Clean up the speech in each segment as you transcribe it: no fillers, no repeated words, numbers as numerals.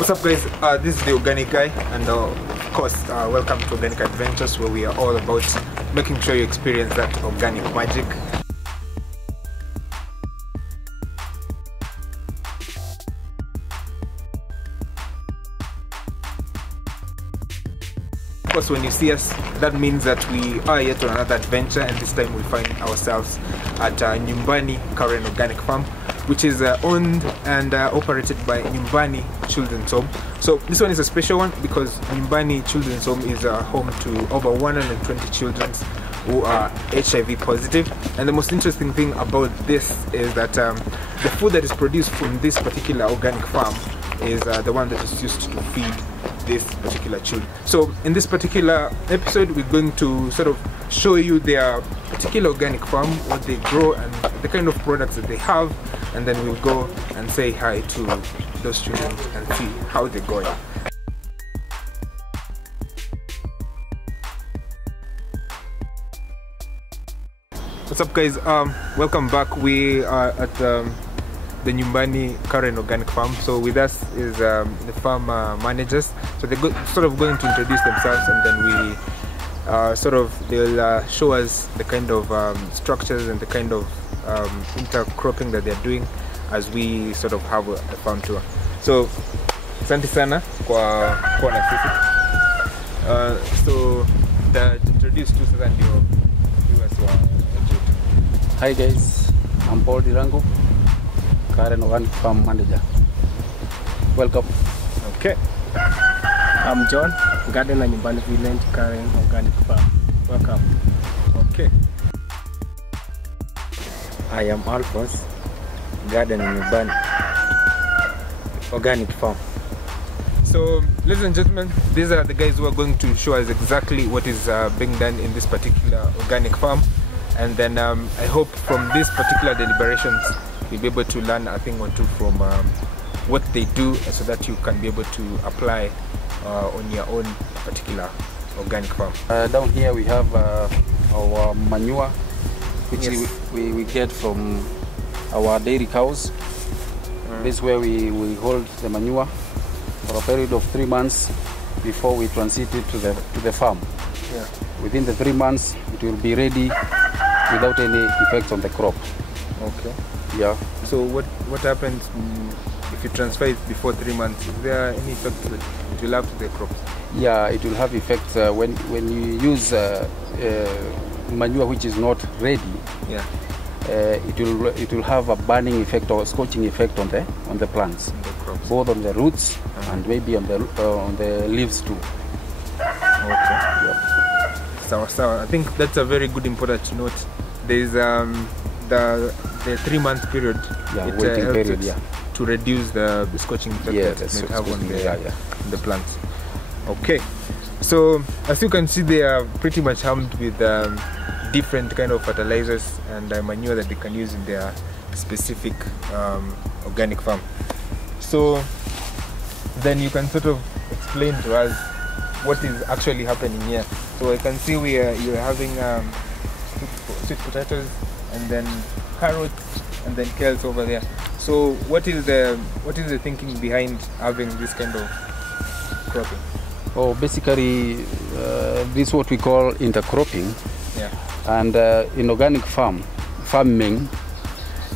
What's up, guys? This is the organic guy, and of course welcome to Organic Adventures, where we are all about making sure you experience that organic magic. Of course, when you see us, that means that we are yet on another adventure, and this time we find ourselves at Nyumbani Current Organic Farm, which is owned and operated by Nyumbani Children's Home. So this one is a special one because Nyumbani Children's Home is home to over 120 children who are HIV positive. And the most interesting thing about this is that the food that is produced from this particular organic farm is the one that is used to feed this particular children. So in this particular episode, we're going to sort of show you their particular organic farm, what they grow and the kind of products that they have, and then we'll go and say hi to those children and see how they're going. What's up, guys? Welcome back. We are at the Nyumbani Current Organic Farm. So with us is the farm managers. So they're sort of going to introduce themselves, and then we they'll show us the kind of structures and the kind of intercropping that they're doing as we sort of have a farm tour. So asante sana kwa na sisi. So to introduce to sasa ndio viewers wa YouTube. Hi guys, I'm Paul Dirango, Current Organic Farm Manager. Welcome. Okay. I'm John, Gardener Nyumbani Village, Current Organic Farm. Welcome. Okay. I am Alphonse, Gardener Nyumbani Organic Farm. So, ladies and gentlemen, these are the guys who are going to show us exactly what is being done in this particular organic farm. And then I hope from these particular deliberations, you'll be able to learn a thing or two from what they do, so that you can be able to apply on your own particular organic farm. Down here we have our manure, which yes, we get from our dairy cows. This is where we hold the manure for a period of 3 months before we transit it to the farm. Yeah. Within the 3 months, it will be ready without any effects on the crop. Okay. Yeah. So what happens if you transfer it before 3 months? Is there any effect that it will have to the crops? Yeah, it will have effects when you use manure which is not ready. Yeah. It will have a burning effect or scorching effect on the plants, On the crops. both on the roots and maybe on the leaves too. Okay. Yep. So I think that's a very good important to note. There's the 3 month period. Yeah, it waiting period. Yeah. To reduce the scorching effect that it might have on the plants. Okay. So as you can see, they are pretty much armed with different kind of fertilizers and manure that they can use in their specific organic farm. So then you can sort of explain to us what is actually happening here. So I can see you're having sweet potatoes, and then carrots, and then kales over there. So what is the thinking behind having this kind of cropping? Oh, basically, this is what we call intercropping. Yeah. And in organic farming,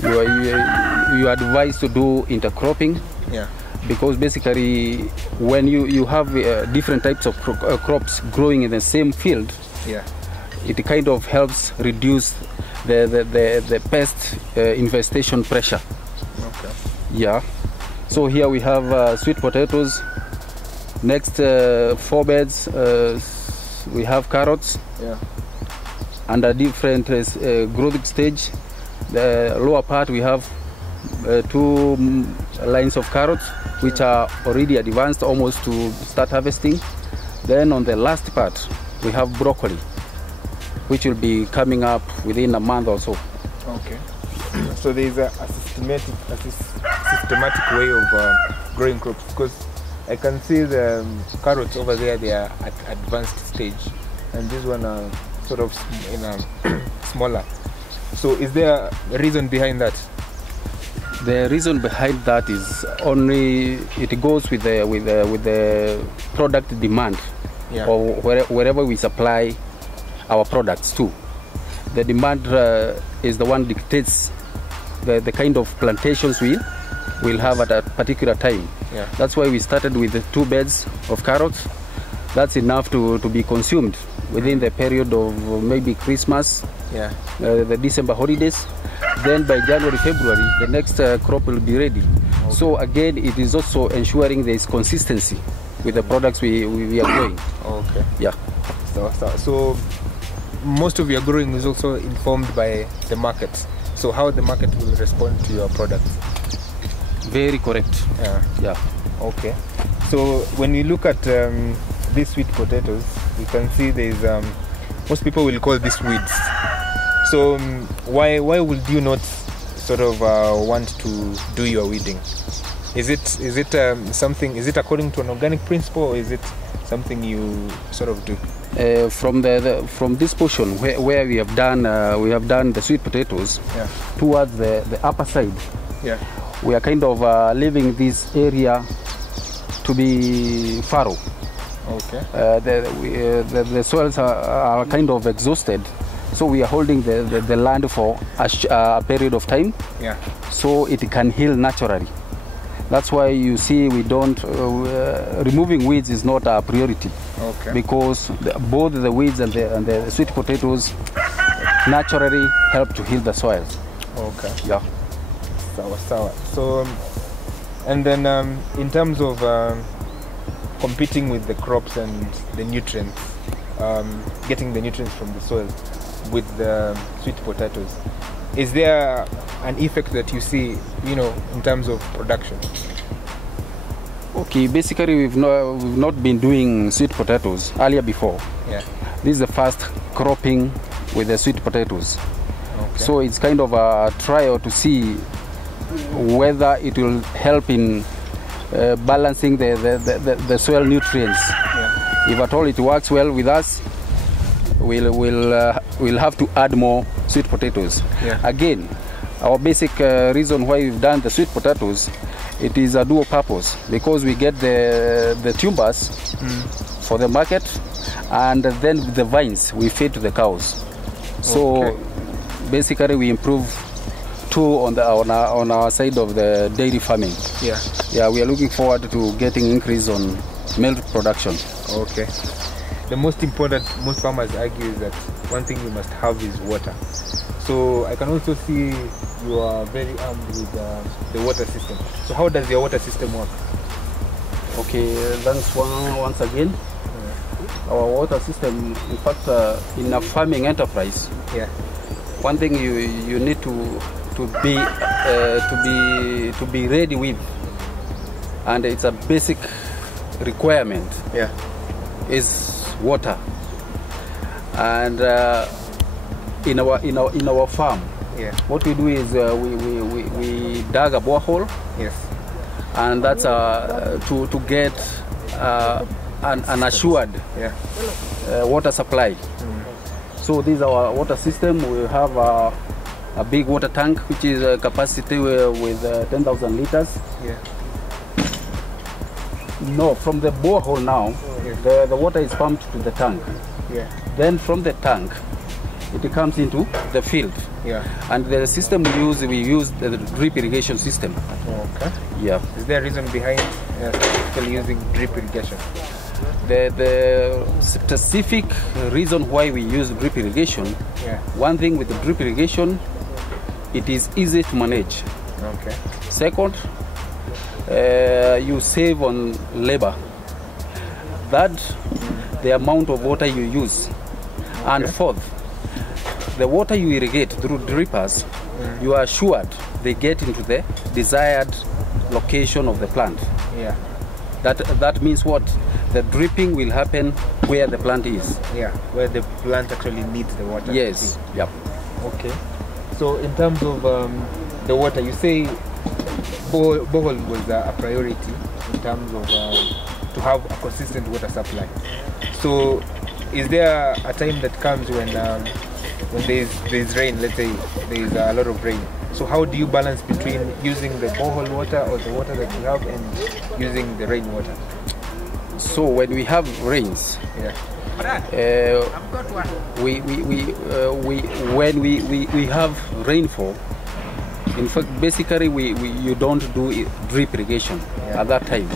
you are advised to do intercropping. Yeah. Because basically, when you have different types of crops growing in the same field, yeah, it kind of helps reduce the pest infestation pressure. Okay. Yeah. So here we have sweet potatoes. Next 4 beds, we have carrots. Yeah. Under different growth stage. The lower part we have 2 lines of carrots, which are already advanced almost to start harvesting. Then on the last part we have broccoli, which will be coming up within a month or so. Okay. So there is a systematic way of growing crops, because I can see the carrots over there, they are at advanced stage, and this one are sort of in a smaller. So is there a reason behind that? The reason behind that is only it goes with the product demand, Yeah. or wherever we supply our products to. The demand is the one dictates the kind of plantations we'll have at a particular time. Yeah. That's why we started with the 2 beds of carrots. That's enough to be consumed within the period of maybe Christmas, Yeah. the December holidays. Then by January, February, the next crop will be ready. Okay. So again, it is also ensuring there is consistency with the products we are growing. Okay. Yeah. So most of your growing is also informed by the market. So how the market will respond to your products. Very correct. Yeah. Yeah. Okay. So when you look at these sweet potatoes, you can see there's most people will call this weeds. So why would you not sort of want to do your weeding? Is it something? Is it according to an organic principle, or is it something you sort of do? From this portion where we have done the sweet potatoes, Yeah. towards the upper side, Yeah. we are kind of leaving this area to be fallow. Okay. The soils are kind of exhausted, so we are holding the land for a period of time, Yeah. so it can heal naturally. That's why you see we don't removing weeds is not a priority. Okay. Because both the weeds and the sweet potatoes naturally help to heal the soils. Okay. Yeah. Sawa. So and then in terms of competing with the crops and the nutrients, getting the nutrients from the soil with the sweet potatoes, is there an effect that you see, in terms of production? Okay, basically we've not been doing sweet potatoes earlier before. Yeah. This is the first cropping with the sweet potatoes. Okay. So it's kind of a trial to see whether it will help in balancing the soil nutrients. Yeah. If at all it works well with us, we'll have to add more sweet potatoes. Yeah. Again, our basic reason why we've done the sweet potatoes, it is a dual purpose, because we get the tubers for the market, and then the vines we feed to the cows. So Okay. basically we improve two on our side of the dairy farming. Yeah. Yeah, we are looking forward to getting increase on milk production. Okay. The most farmers argue is that one thing you must have is water. So I can also see you are very armed with the water system. So how does your water system work? Okay, thanks once again. Our water system, in fact, in a farming enterprise, Yeah. one thing you need to be ready with, and it's a basic requirement, Yeah. is water. And in our farm, Yeah. what we do is we dug a borehole, Yes. and that's to get an assured Yeah. water supply. So this is our water system. We have a big water tank, which is a capacity with 10,000 liters. Yeah. No, from the borehole now, Yeah. the water is pumped to the tank. Yeah. Then from the tank, it comes into the field. Yeah. And the system we use the drip irrigation system. Okay. Yeah. Is there a reason behind specifically using drip irrigation? The specific reason why we use drip irrigation, Yeah. one thing with the drip irrigation, it is easy to manage. Okay. Second, you save on labor. Third, the amount of water you use. And fourth, the water you irrigate through drippers, you are assured they get into the desired location of the plant. Yeah. That means what? The dripping will happen where the plant is. Yeah. Where the plant actually needs the water. Yes. Yep. Okay. So in terms of the water, you say borehole was a priority in terms of to have a consistent water supply. So is there a time that comes when there's rain, let's say there's a lot of rain, So how do you balance between using the borehole water or the water that you have and using the rainwater? So when we have rains, when we have rainfall, in fact, basically you don't do drip irrigation at that time,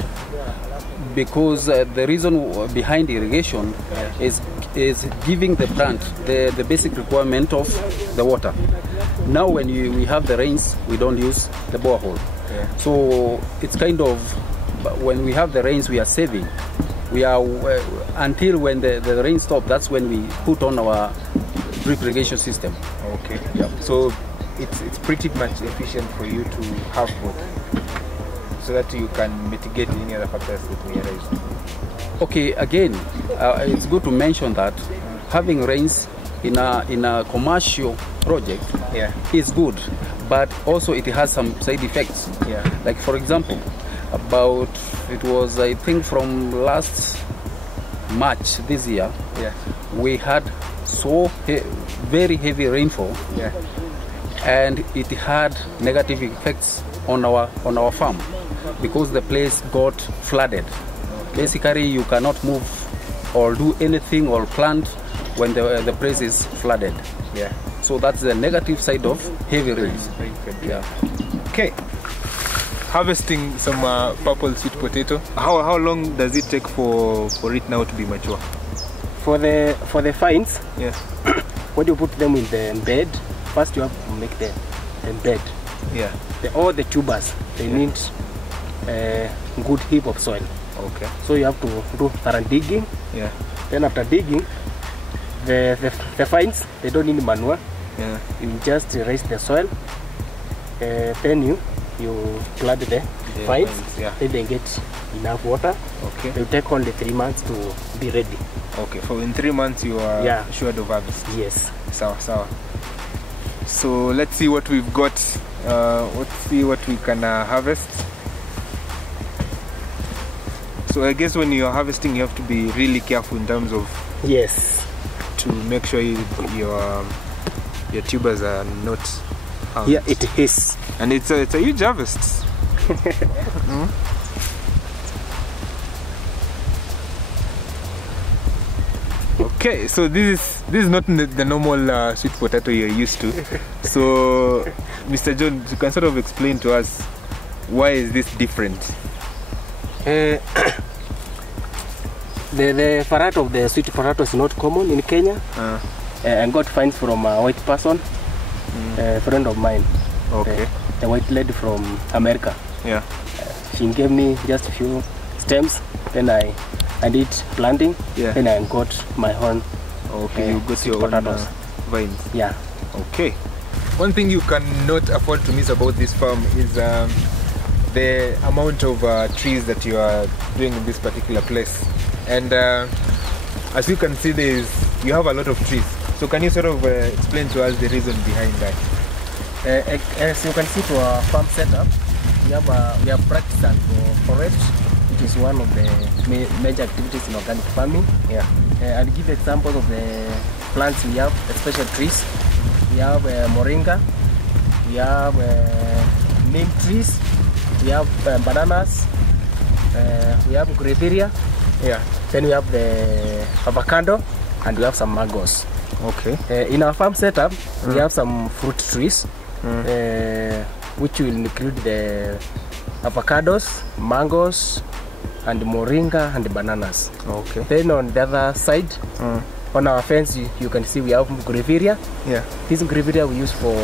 because the reason behind irrigation is giving the plant the basic requirement of the water. Now when we have the rains, we don't use the borehole. So it's kind of, when we have the rains, we are saving. We are until when the rain stops, that's when we put on our drip irrigation system. Okay. Yeah. So it's pretty much efficient for you to have both, so that you can mitigate any other factors that may arise. Okay. Again, it's good to mention that having rains in a commercial project is good, but also it has some side effects. Like for example, it was I think from last March this year, we had very heavy rainfall, and it had negative effects on our farm, because the place got flooded. Basically, you cannot move or do anything or plant when the place is flooded. So that's the negative side of heavy rains. Okay. Harvesting some purple sweet potato. How long does it take for it now to be mature? For the vines, when you put them in the bed, first you have to make the bed. All the tubers, they need a good heap of soil. Okay. So you have to do thorough digging. Then after digging, the vines, they don't need manure. You just raise the soil. Then you plant the vines. Then they get enough water. Okay. It will take only 3 months to be ready. Okay. So in 3 months you are sure of harvest. Yes. Sawa. So let's see what we've got. Let's see what we can harvest. So I guess when you're harvesting, you have to be really careful in terms of to make sure your tubers are not harmed. Yeah, it is. And it's a huge harvest. Okay, so this is not the normal sweet potato you're used to. So, Mr. John, you can sort of explain to us, why is this different? The variety of the sweet potato is not common in Kenya. I got finds from a white person, a friend of mine. Okay. The white lady from America. She gave me just a few stems. Then I did planting. Then I got my own. Okay, you got your potatoes. Own vines. Okay. One thing you cannot afford to miss about this farm is the amount of trees that you are doing in this particular place. And as you can see, you have a lot of trees. So can you sort of explain to us the reason behind that? As you can see to our farm setup, we have practice and forest, which is one of the major activities in organic farming. I'll give examples of the plants we have, especially trees. We have moringa, we have neem trees, we have bananas, we have grevillea, then we have the avocado, and we have some mangoes. Okay. In our farm setup, we have some fruit trees, which will include the avocados, mangoes, and moringa and bananas. Okay. Then on the other side, on our fence, you can see we have grevillea. This grevillea we use for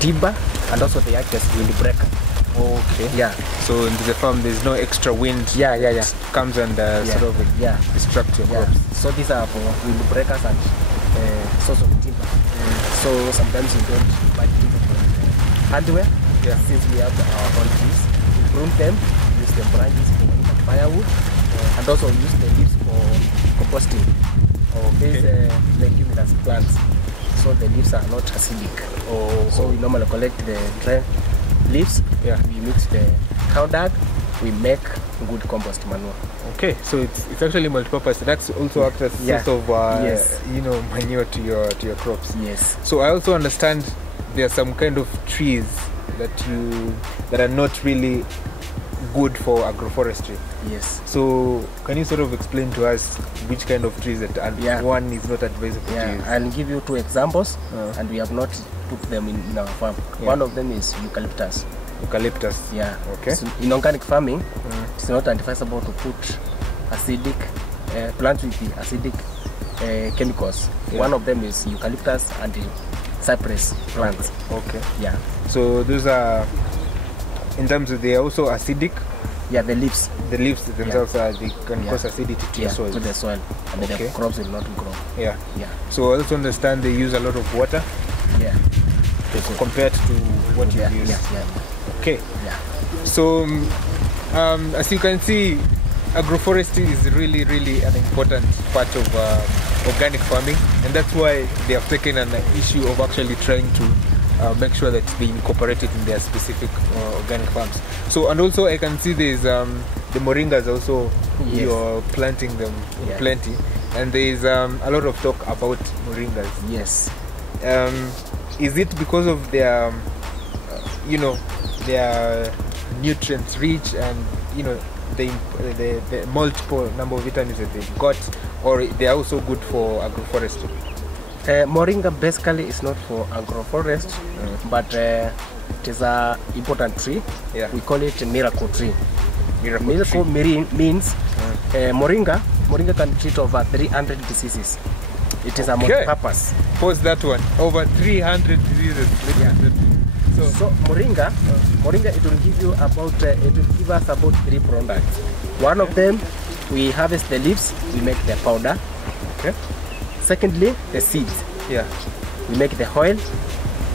timber, and also they act as windbreaker. Okay. So in the farm, there's no extra wind. That comes and sort of disrupt your crops. So these are for windbreakers and source of timber. So sometimes you don't buy timber from hardware. Since we have our own trees, we prune them, use the branches for firewood, and also use the leaves for composting. These leguminous plants, so the leaves are not acidic. So we normally collect the dry leaves. We mix the cow dung, we make good compost manure. Okay, so it's actually multi-purpose. That's also acts as source of manure to your crops. Yes. So I also understand there are some kind of trees that are not really good for agroforestry. Yes. So can you sort of explain to us which kind of trees that one is not advisable to use? I'll give you 2 examples, and we have not put them in our farm. One of them is eucalyptus. Eucalyptus. Yeah. Okay. So in organic farming, it's not advisable to put acidic plants with the acidic chemicals. Yeah. One of them is eucalyptus and the cypress plants. Okay. Yeah. So those are, in terms of, they are also acidic. Yeah, the leaves. The leaves themselves they can cause acidity to the soil. To the soil, and then the crops will not grow. Yeah. Yeah. So I also understand they use a lot of water. Yeah. Compared to what you use. Yeah. Okay. Yeah. So as you can see, agroforestry is really an important part of organic farming, and that's why they have taken an issue of actually trying to make sure that they incorporate it in their specific organic farms. So, and also I can see there's the moringas also. Yes. You're planting them in plenty, and there's a lot of talk about moringas. Yes. Is it because of their their nutrients rich, and the multiple number of vitamins that they've got, or they are also good for agroforestry? Moringa basically is not for agroforest, but it is a important tree. Yeah. We call it a miracle tree. Miracle tree means moringa can treat over 300 diseases. It is a multi-purpose. Pause that one. Over 300 diseases. Yeah. So moringa, it will give you about it will give us about 3 products. One of them, we harvest the leaves, we make the powder. Okay. Secondly, the seeds. Yeah. We make the oil,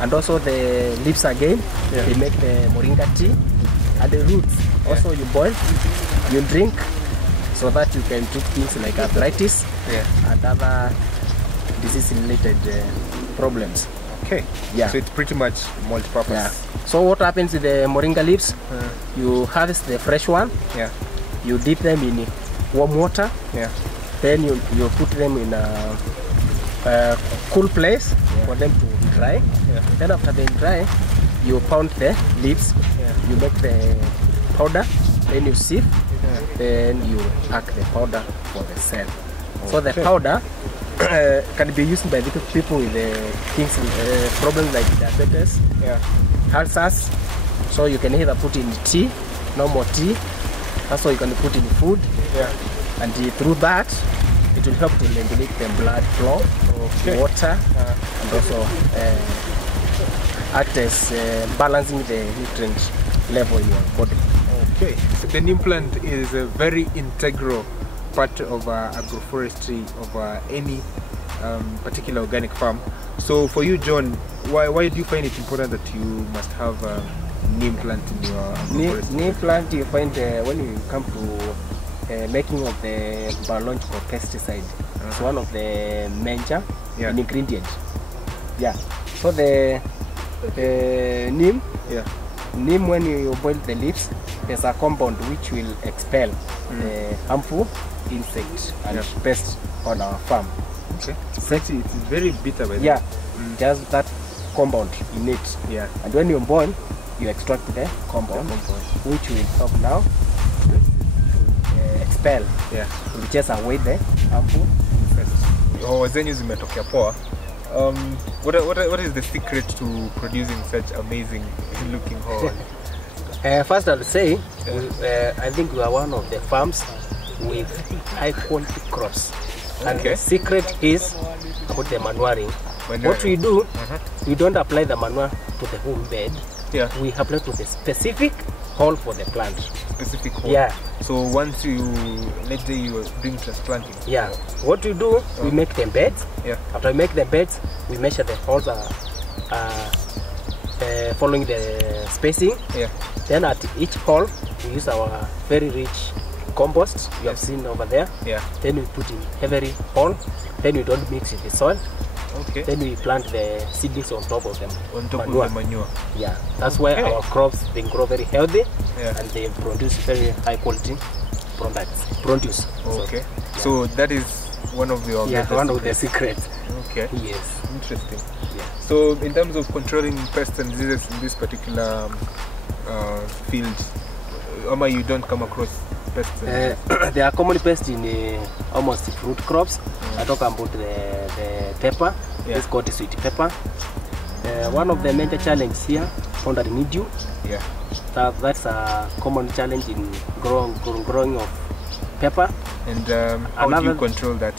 and also the leaves again. Yeah. We make the moringa tea, and the roots. Also, you boil, you drink, so that you can treat things like arthritis and other disease-related problems. Okay. Yeah. So it's pretty much multi-purpose. Yeah. So what happens with the moringa leaves? You harvest the fresh one. Yeah. You dip them in warm water. Yeah. Then you put them in a cool place for them to dry. Yeah. Then after they dry, you pound the leaves. Yeah. You make the powder. Then you sieve. Yeah. Then you pack the powder for the sale. So the powder can be used by people with things problems like diabetes, ulcers. So you can either put in tea, normal tea. Also you can put in food. And through that, it will help to regulate the blood flow, water, and also act as balancing the nutrient level in your body. Okay. So the neem plant is a very integral part of agroforestry of any particular organic farm. So for you, John, why do you find it important that you must have neem plant in your agroforestry? Neem plant, you find when you come to making of the biological pesticide, it's one of the major ingredient. Yeah. So the neem, neem, when you boil the leaves, there's a compound which will expel the harmful insects and pests on our farm. Okay. So it's very bitter by the way. Just that compound in it. Yeah. And when you boil, you extract the compound, which will help now to expel, to chase away the harmful insects. Zenyu zimetokea poa. What is the secret to producing such amazing looking horse? First I'll say, I think we are one of the farms with high quality crops. And the secret is about the manuring. What we do, we don't apply the manure to the whole bed. We apply to the specific hole for the plant. Specific hole? So once let's say you are doing transplanting. What we do, we make them beds. After we make the beds, we measure the holes following the spacing. Then at each hole, we use our very rich compost you have seen over there. Then we put in every hole. Then we don't mix with the soil. Then we plant the seedlings on top of them. On top of the manure. That's why our crops, they grow very healthy and they produce very high quality produce. So that is one of the one of the secrets. Okay. Yes. Interesting. Yeah. So in terms of controlling pests and diseases in this particular field, Oma, you don't come across pests and There are common pests in almost fruit crops. I talk about the pepper. Yeah. It's called sweet pepper. One of the major challenges here, powdery mildew. yeah. That's a common challenge in growing of pepper. And how do you control that?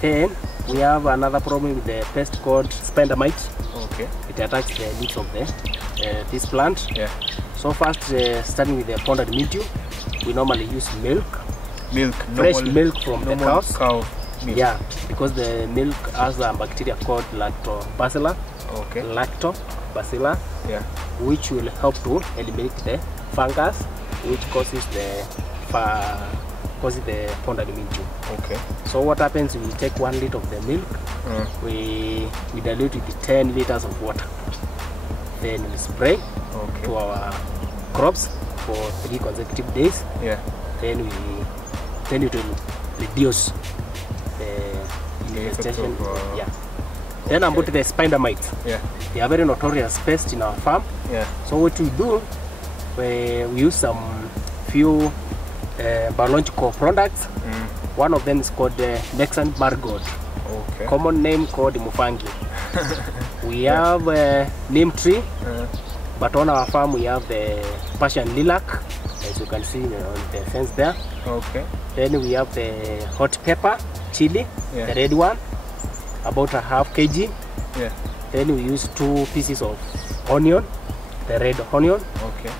Then we have another problem with the pest called spider mite. Okay. It attacks the leaves of this plant. Yeah. So first, starting with the powdery mildew, we normally use milk. Fresh milk from the cows. Cow milk. Yeah, because the milk has a bacteria called lactobacillus. Okay. Lactobacillus, Yeah. which will help to eliminate the fungus, which causes the powdery mildew. Okay. So what happens? We take 1 liter of the milk, we dilute it with 10 liters of water. Then we spray to our crops for 3 consecutive days. Yeah. Then it will reduce the infestation. Yeah. Then about the spider mites. Yeah. They are very notorious pests in our farm. Yeah. So what we do, we use some few biological products. One of them is called the Mexican margot. Okay. Common name called mufangi. We have a neem tree, but on our farm we have the Persian lilac, as you can see on the fence there. Okay. Then we have the hot pepper, chili, Yeah. the red one, about a half kg. Yeah. Then we use 2 pieces of onion, the red onion. Okay.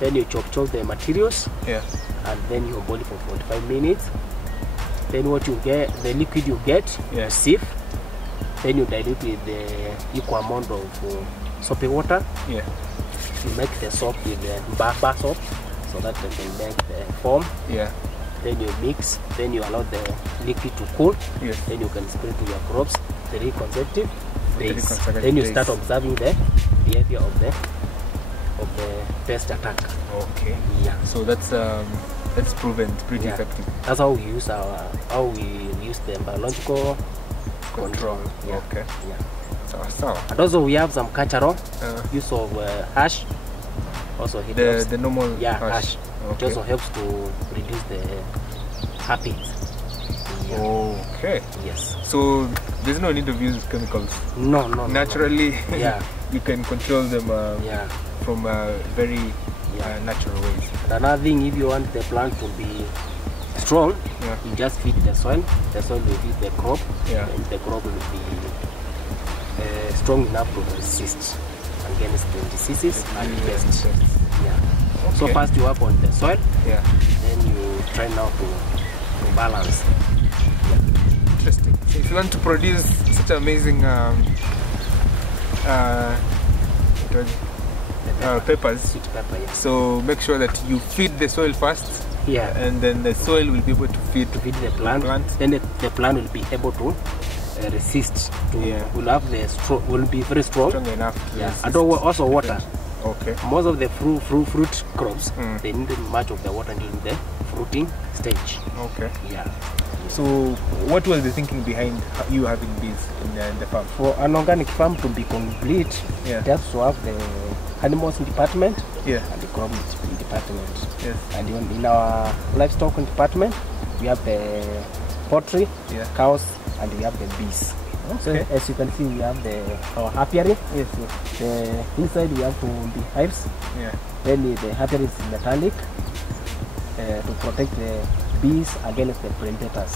Then you chop the materials, Yeah. and then you boil it for 45 minutes. Then what you get, the liquid you get, Yeah. you sieve. Then you dilute with the equal amount of soapy water. Yeah. You make the soap with the bar soap, so that they can make the foam. Yeah. Then you mix. Then you allow the liquid to cool. Yes. Then you can spray to your crops 3 consecutive days. consecutive Then you days. start observing the behavior of the pest attack. Okay. Yeah. So that's proven pretty Yeah. effective. That's how we use the biological control. Yeah. Okay. Yeah. So And also we have some cultural use of hash. Also it helps. the normal hash. It Okay. also helps to reduce the habits. Yeah. Okay. Yes. So there's no need of using chemicals. No. Naturally, Yeah. you can control them Yeah. from very natural ways. And another thing, if you want the plant to be strong, Yeah. you just feed the soil. The soil will feed the crop, Yeah. and the crop will be strong enough to resist against the diseases and pests. Yeah. So Okay. first you work on the soil, Yeah. then you try now to balance. Interesting. So if you want to produce such amazing peppers, Sweet pepper, yes. so make sure that you feed the soil first, Yeah. and then the soil will be able to feed To feed the plant, plant. then the plant will be able to resist. Will have will be very strong. strong enough. To Yeah. resist And also water. Okay. Most of the fruit crops, Mm. they need much of the water during the fruiting stage. Okay. Yeah. So what was the thinking behind you having these in the farm? For an organic farm to be complete, Yeah. it has to have the animals department Yeah. and the crop department. Yes. And even in our livestock department, we have the poultry, Yeah. cows, and we have the bees. So Okay. as you can see, we have our apiary. Yes. The inside we have two beehives. Yeah. Then the apiary is metallic to protect the bees against the predators.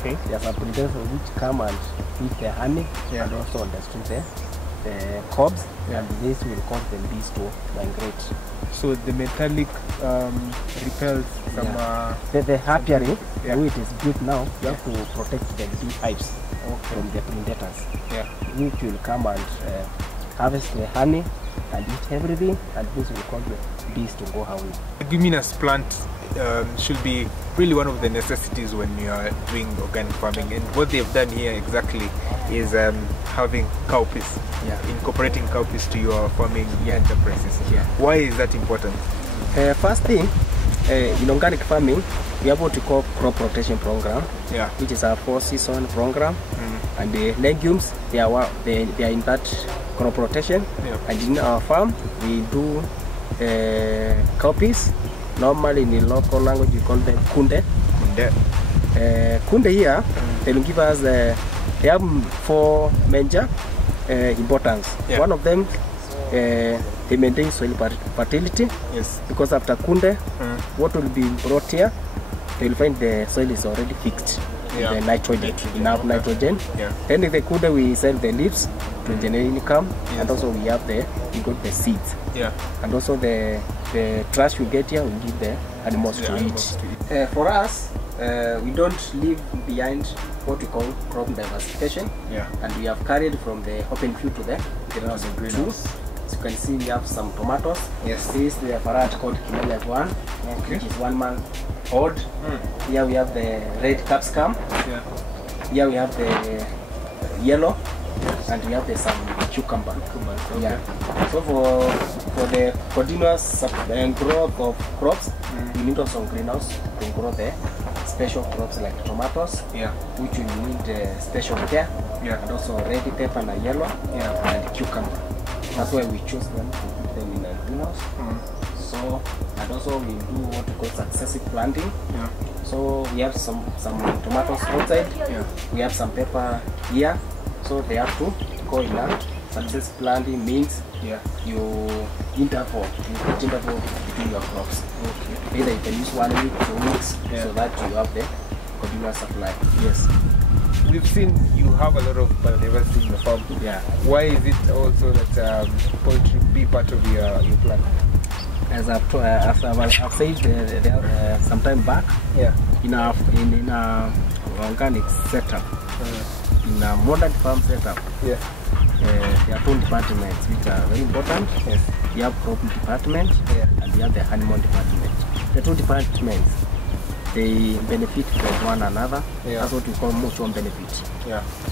Okay. There are some predators which come and eat the honey, Yeah. and also destroy the cobs, Yeah. and this will cause the bees to migrate. So the metallic repels some. The apiary, Yeah. the way it is built now, you have to protect the beehives from the predators, Yeah. which will come and harvest the honey and eat everything, and this will cause the bees to go away. Leguminous plant should be really one of the necessities when you are doing organic farming, and what they've done here exactly is having cowpeas, incorporating cowpeas to your farming enterprises. Yeah. Why is that important? First thing, in organic farming, we have what we call crop rotation program, Yeah. which is a 4-season program. And the legumes, they are in that crop rotation. And in our farm, we do cowpeas. Normally in the local language, we call them kunde. Kunde here, they will give us, they have 4 major importance. One of them, they maintain soil fertility. Because after kunde, what will be brought here, they will find the soil is already fixed. The nitrogen, enough nitrogen. Then the kunde, we sell the leaves to generate income, and also we got the seeds. And also the trash we get here, we give the animals to eat. For us, we don't leave behind what we call crop diversification. And we have carried from the open field to the greenhouse. As you can see, we have some tomatoes. This is the variety called Kimelias 1, which is 1 month old. Here we have the red capsicum. Here we have the yellow, and we have some cucumber. So for the continuous growth of crops, we need also greenhouse to grow the special crops like tomatoes, which will need special care, and also red pepper and yellow, and cucumber. That's why we choose them to put them in a greenhouse. So, and also we do what we call successive planting. So we have some tomatoes outside. We have some pepper here. So they have to go in a successive planting means you interval between your crops. Either you can use 1 week, 2 weeks, so that you have the continuous supply. We've seen you have a lot of biodiversity in the farm. Why is it also that poultry be part of your plan? As I've said some time back, in a organic setup, in a modern farm setup, there are 2 departments which are very important. We have crop department and we have the animal department. The 2 departments, they benefit from one another. That's what we call mutual benefit.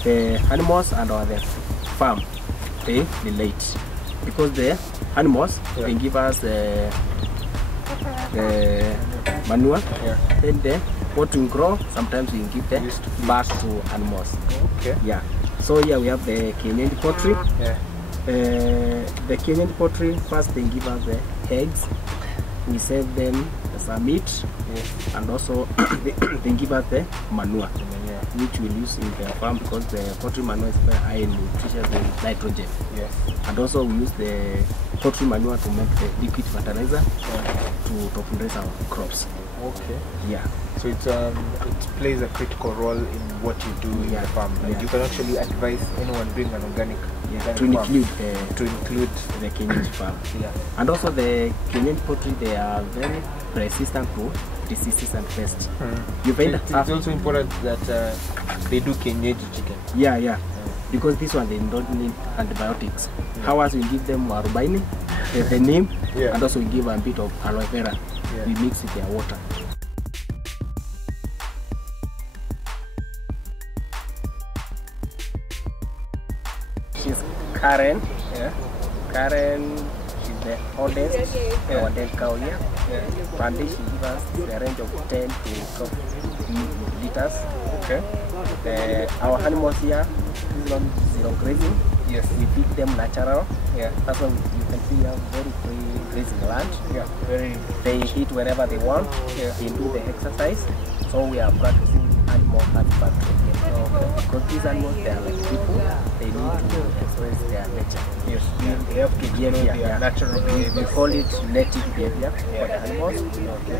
The animals and the farm, they relate, because the animals they give us manure. Then what we grow, sometimes we give them back to animals. So here we have the Kenyan poultry. The Kenyan poultry, first they give us the eggs. We sell them as a meat, and also they give us the manure, which we use in the farm, because the poultry manure is very high in nutrition and nitrogen. And also we use the poultry manure to make the liquid fertilizer to fertilize our crops. So it plays a critical role in what you do in the farm. You can actually advise anyone doing an organic to include the Kenyan farm. And also the Kenyan poultry, they are very resistant to diseases and pests. It's also important that they do Kenyaji chicken. Because this one they don't need antibiotics. Ours we give them arubaini, the neem, and also we give a bit of aloe vera. We mix with their water. She's Karen. Karen is the oldest, our dead cow here. And she gives us the range of 10 to 12 liters. Our animals here is on zero grazing. We feed them natural. That's why you can see we have very free grazing land. They eat wherever they want. They do the exercise. So we are practicing animal husbandry. Because these animals, they are like people. They need to express their nature. They have to know their natural behavior. We call it native behavior for the animals.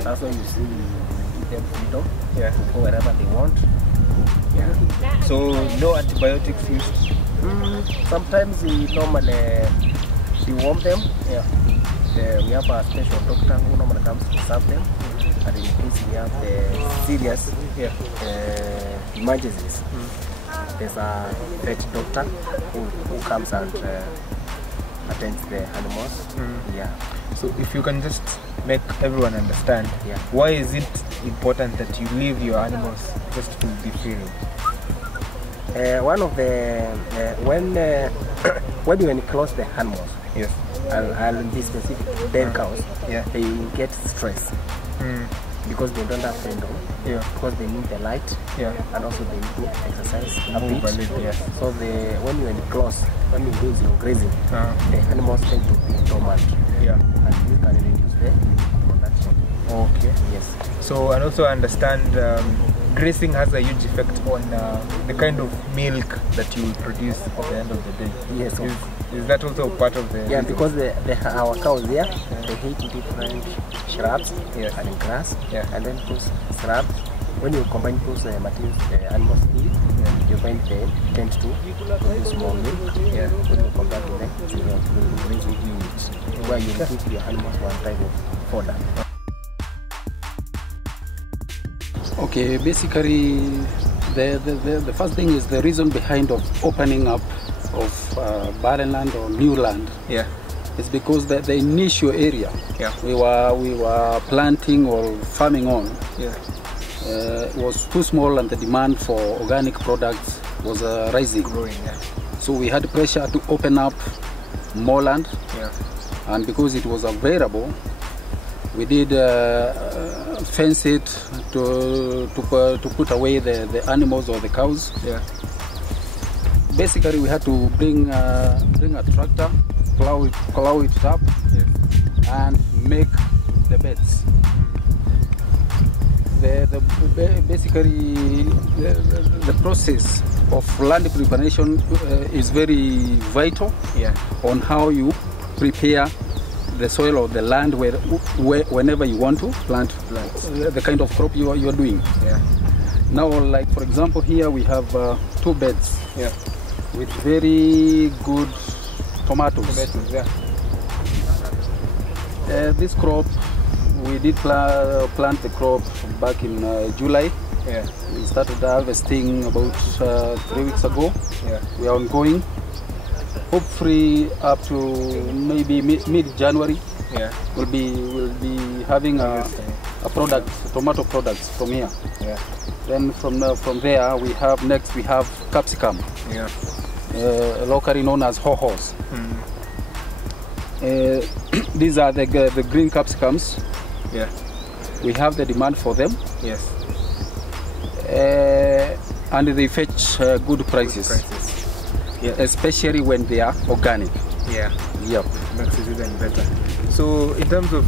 That's why you see we give them freedom to go wherever they want. So no antibiotics used? Sometimes we normally deworm them. We have a special doctor who normally comes to serve them. And in case we have the serious emergencies, there's a vet doctor who comes and attends the animals. So if you can just make everyone understand, why is it important that you leave your animals just to be free? One of the when you enclose the animals, and be specific, dead cows, they get stress. because they don't have freedom. Yeah. Because they need the light. Yeah. And also they need to exercise a Move bit. a little, yes. So when you're enclosed, when you do zero grazing, the animals tend to be dormant. Yeah. And you can reduce the production. Okay. Yes. So, and also I understand grazing has a huge effect on the kind of milk that you will produce at the end of the day. Yes. Is that also part of the Yeah, reason? because our cows there, they eat different shrubs and grass, and then those shrubs, when you combine those materials the animals eat, you find they tend to produce more milk. Yeah. When you compare to the cereals, where you give your animals one type of fodder. Okay, basically, the first thing is the reason behind of opening up of barren land or new land. Yeah. It's because the initial area we were planting or farming on was too small, and the demand for organic products was rising. Growing, So we had pressure to open up more land, and because it was available, we did fence it to put away the animals or the cows. Yeah. Basically, we had to bring a tractor, plow it up, and make the beds. Basically, the process of land preparation is very vital on how you prepare the soil or the land whenever you want to plant the kind of crop you are doing. Yeah. Now, like for example, here we have 2 beds with very good tomatoes. This crop, we did plant the crop back in July. Yeah. We started harvesting about 3 weeks ago. Yeah. We are ongoing. Hopefully up to maybe mid-January, we'll be having a product, tomato products from here. Yeah. Then from there we have capsicum, locally known as ho-hos. These are the green capsicums. Yeah. We have the demand for them. Yes. And they fetch good prices. Yeah. Especially when they are organic. Yeah. Yep. Makes it even better. So in terms of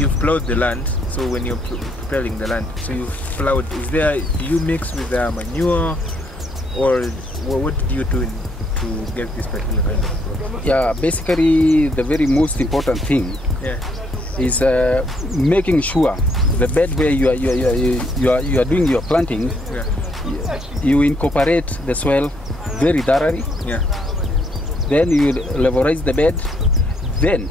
you've plowed the land. So when you're preparing the land, so you've plowed. Do you mix with manure, or what do you do to get this particular kind of crop? Yeah. Basically, the very most important thing is making sure the bed where you are doing your planting, you incorporate the soil very thoroughly. Then you levelize the bed. Then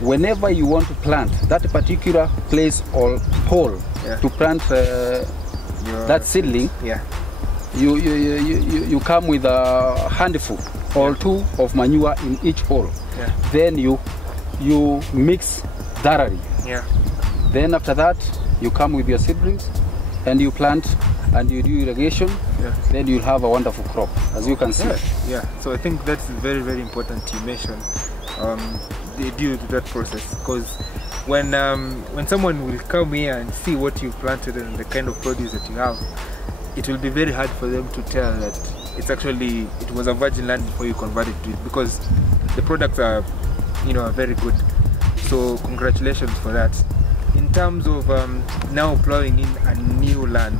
whenever you want to plant that particular place or hole to plant that seedling, you come with a handful or 2 of manure in each hole. Then you mix thoroughly. Then after that you come with your seedlings and you plant and you do irrigation. Then you'll have a wonderful crop, as you can see. So I think that's very, very important you mention due to that process, because when someone will come here and see what you planted and the kind of produce that you have, it will be very hard for them to tell that it was a virgin land before you converted to it, because the products are very good. So congratulations for that. In terms of now plowing in a new land,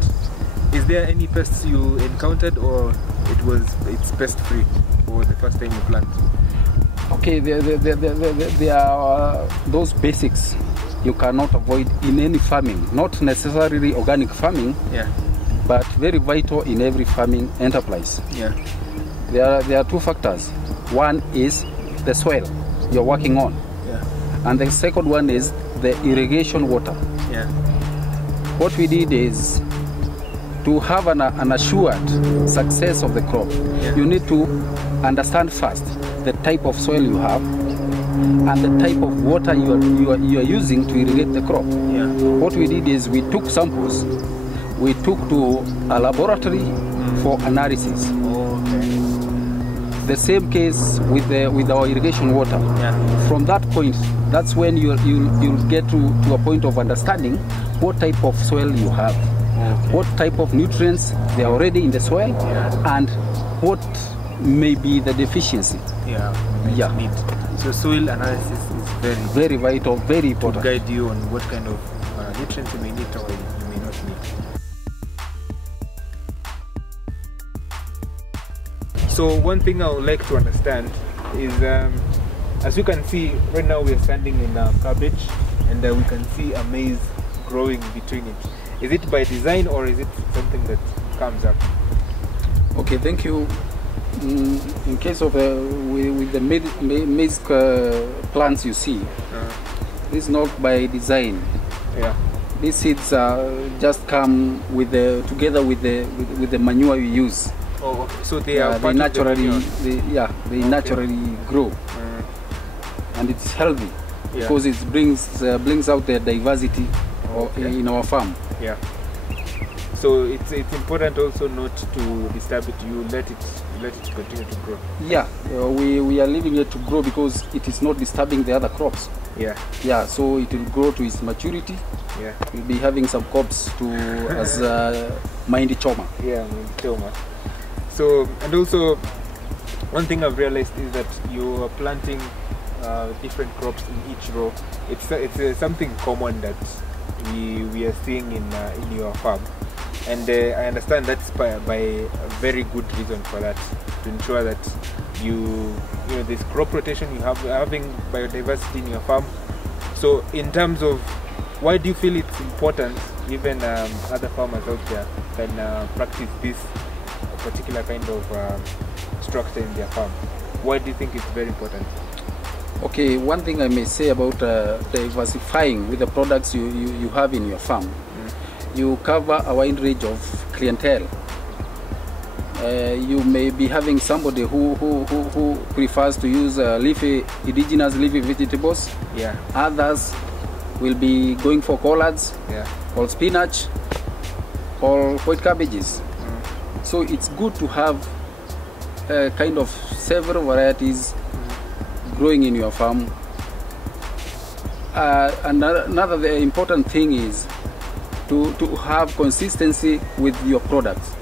is there any pests you encountered, or it's pest free for the first time you plant? Okay, there are those basics you cannot avoid in any farming, not necessarily organic farming, but very vital in every farming enterprise. There are 2 factors. One is the soil you're working on, and the second one is the irrigation water. What we did is, to have an assured success of the crop, you need to understand first the type of soil you have and the type of water you are using to irrigate the crop. What we did is we took samples, we took to a laboratory for analysis. The same case with our irrigation water. From that point, that's when you'll get to a point of understanding what type of soil you have, what type of nutrients they are already in the soil, and what may be the deficiency. Need. So soil analysis is very vital, very important to guide you on what kind of nutrients you may need or you may not need. So one thing I would like to understand is, as you can see right now, we are standing in cabbage, and we can see a maize growing between it. Is it by design or is it something that comes up? Okay, thank you. In case of with the maize plants you see, this is not by design. These seeds just come with together with the manure you use. Oh, okay. So they are they naturally naturally grow, and it's healthy because it brings out the diversity in our farm. So it's important also not to disturb it. You let it continue to grow. We are leaving it to grow because it is not disturbing the other crops. So it will grow to its maturity. We'll be having some crops as Mahindi Choma. Mahindi Choma. So, and also one thing I've realized is that you are planting different crops in each row. It's something common that we are seeing in your farm, and I understand that's by a very good reason for that, to ensure that you know this crop rotation, you having biodiversity in your farm. So in terms of why do you feel it's important, even other farmers out there can practice this particular kind of structure in their farm? Why do you think it's very important? Okay, one thing I may say about diversifying with the products you have in your farm, you cover a wide range of clientele. You may be having somebody who prefers to use indigenous leafy vegetables. Others will be going for collards, or spinach, or white cabbages. So it's good to have kind of several varieties growing in your farm. Another important thing is to have consistency with your products.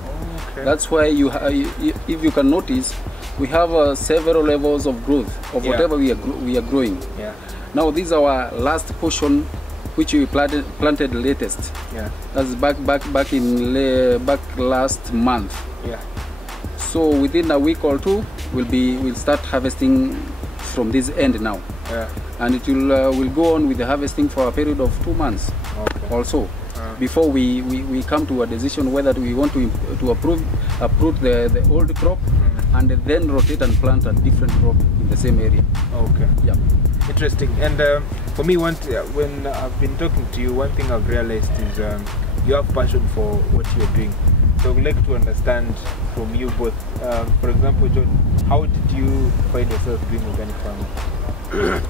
That's why if you can notice, we have several levels of growth of whatever we are growing. Now this is our last portion, which we planted latest. That's back last month. So within a week or two, we'll start harvesting from this end now. And it will go on with the harvesting for a period of 2 months also, before we come to a decision whether we want to uproot the old crop and then rotate and plant a different crop in the same area. Interesting. And for me, when I've been talking to you, one thing I've realized is you have passion for what you're doing. So I would like to understand from you both. For example, John, how did you find yourself doing organic farming?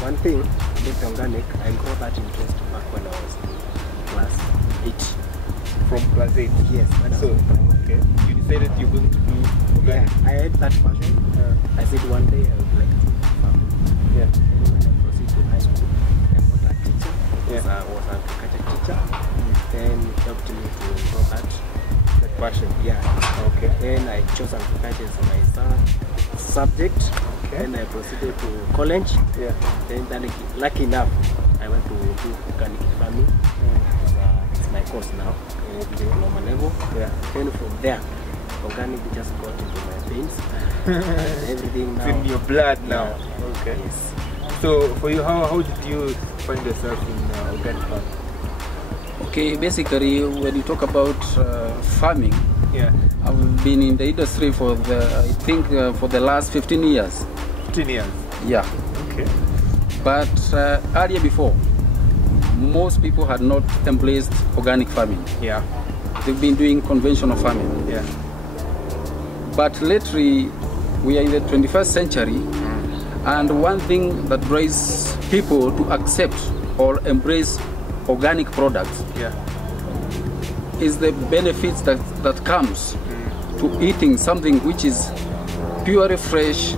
One thing with organic, I got that interest back when I was in class 8. From class 8? Yes. So, okay. You decided you're going to do organic? I had that passion. I said one day I would like to farm. And when I proceeded to high school, I got a teacher. I was an agriculture teacher. Then he helped me to grow that passion. Then I chose agriculture as my subject. Then I proceeded to college. Then lucky enough, I went to do organic farming. It's my course now, diploma level. Then from there, organic just got into my veins. Everything now. It's in your blood now. Yes. So for you, how did you find yourself in organic farming? Okay, basically when you talk about farming, I've been in the industry for for the last 15 years. 15 years? Okay. But earlier before, most people had not embraced organic farming. They've been doing conventional farming. But lately, we are in the 21st century, and one thing that drives people to accept or embrace organic products is the benefits that comes to eating something which is purely fresh,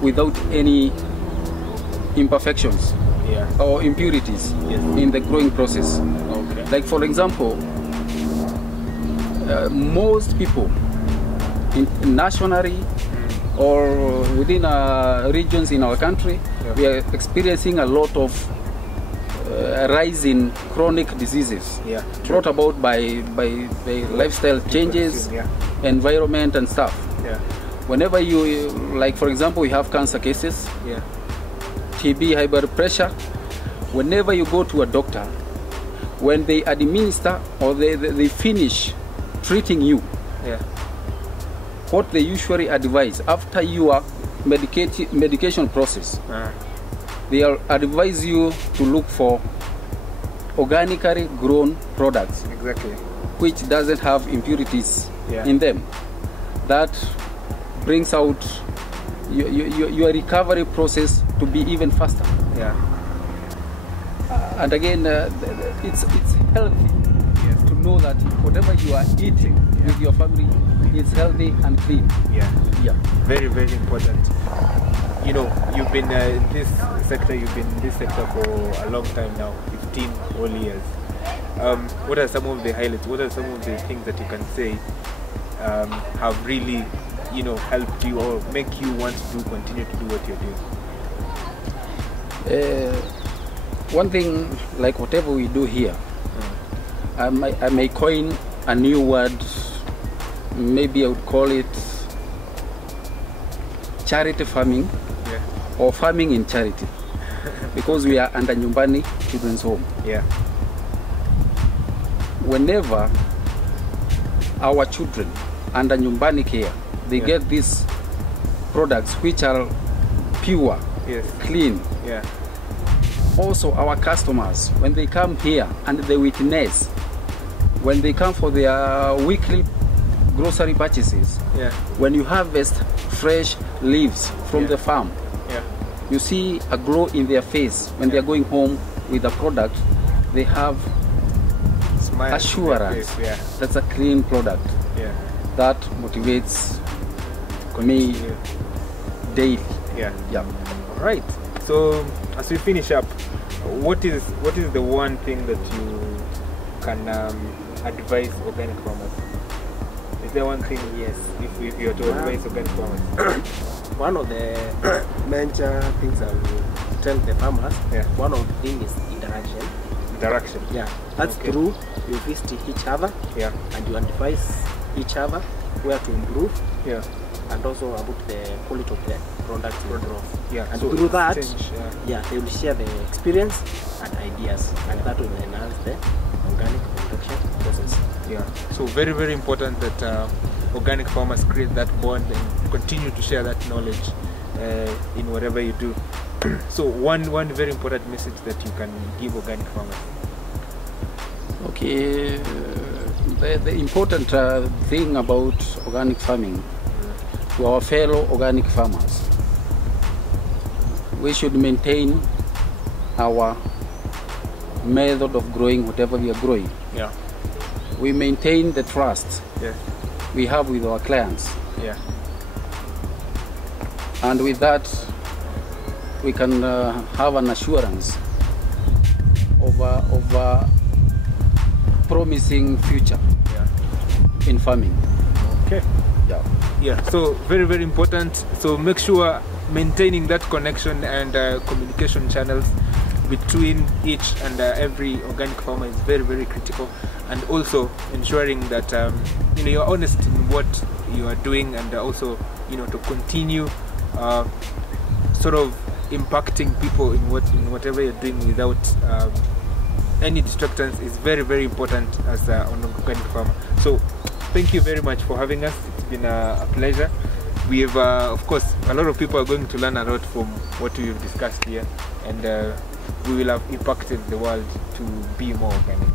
without any imperfections or impurities in the growing process. Okay. Like for example, most people nationally or within regions in our country, we are experiencing a lot of rise in chronic diseases brought about by lifestyle changes, environment and stuff. Whenever you, like for example, you have cancer cases, TB, high blood pressure, whenever you go to a doctor, when they administer or they finish treating you, what they usually advise after your medication process, they advise you to look for organically grown products, which doesn't have impurities in them. That brings out your recovery process to be even faster. And again, it's healthy to know that whatever you are eating with your family is healthy and clean. Very, very important. You know, you've been in this sector. You've been in this sector for a long time now, 15 whole years. What are some of the highlights? What are some of the things that you can say have really, you know, helped you or make you want to continue to do what you're doing? One thing, like whatever we do here, I may coin a new word. Maybe I would call it charity farming, or farming in charity, because we are under Nyumbani Children's Home. Whenever our children under Nyumbani care, they get these products which are pure, clean. Also our customers, when they come here and they witness, when they come for their weekly grocery purchases, when you harvest fresh leaves from the farm, you see a glow in their face when they are going home with a product. They have assurance that's a clean product. That motivates me daily. All right. So as we finish up, what is the one thing that you can advise organic farmers? Is there one thing? If you are to advise organic farmers. One of the major things I will tell the farmers, one of the things is interaction. That's true. You visit each other, and you advise each other where to improve, and also about the quality of the product you grow. And so through that, they will share the experience and ideas, and that will enhance the organic production process. So very, very important that organic farmers create that bond and continue to share that knowledge in whatever you do. So one very important message that you can give organic farmers. Okay, the important thing about organic farming to our fellow organic farmers, we should maintain our method of growing whatever we are growing. We maintain the trust we have with our clients. And with that, we can have an assurance of a promising future in farming. So very, very important. So make sure maintaining that connection and communication channels between each and every organic farmer is very, very critical, and also ensuring that you know, you're honest in what you are doing, and also, you know, to continue sort of impacting people in whatever you're doing without any distractions is very, very important as an organic farmer. So thank you very much for having us. It's been a pleasure. We have of course, a lot of people are going to learn a lot from what we've discussed here, and we will have impacted the world to be more organic.